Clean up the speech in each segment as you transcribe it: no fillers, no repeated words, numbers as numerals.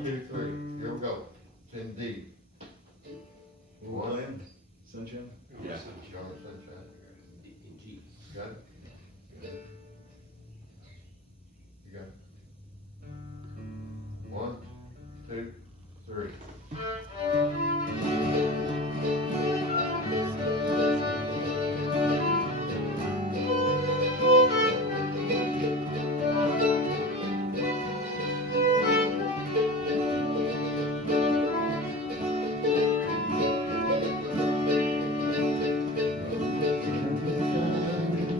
1, 2, 3. Here we go. It's in D. What we're playing? Sunshine? Yeah. Summer Sunshine. In G. Got it? You got it? 1, 2, 3.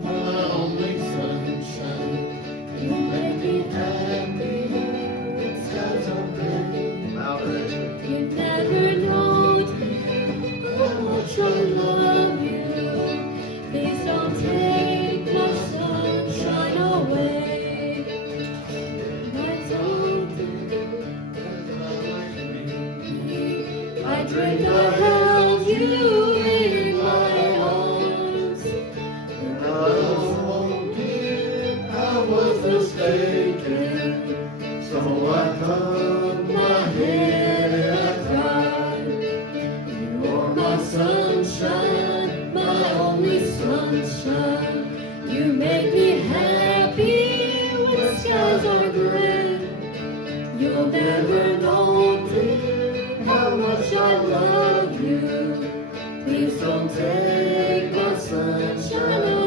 Only sunshine, you make me happy. Skies are gray. Louder, Ashley. You never know how much I love you. Please don't take my sunshine away. I don't I dreamed I held you in my arms. And oh dear, I was mistaken. So I hung my head and cried. You're my sunshine, my only sunshine. You make me happy when skies are gray. You'll never know, dear, how much I love you. Please don't take my sunshine away.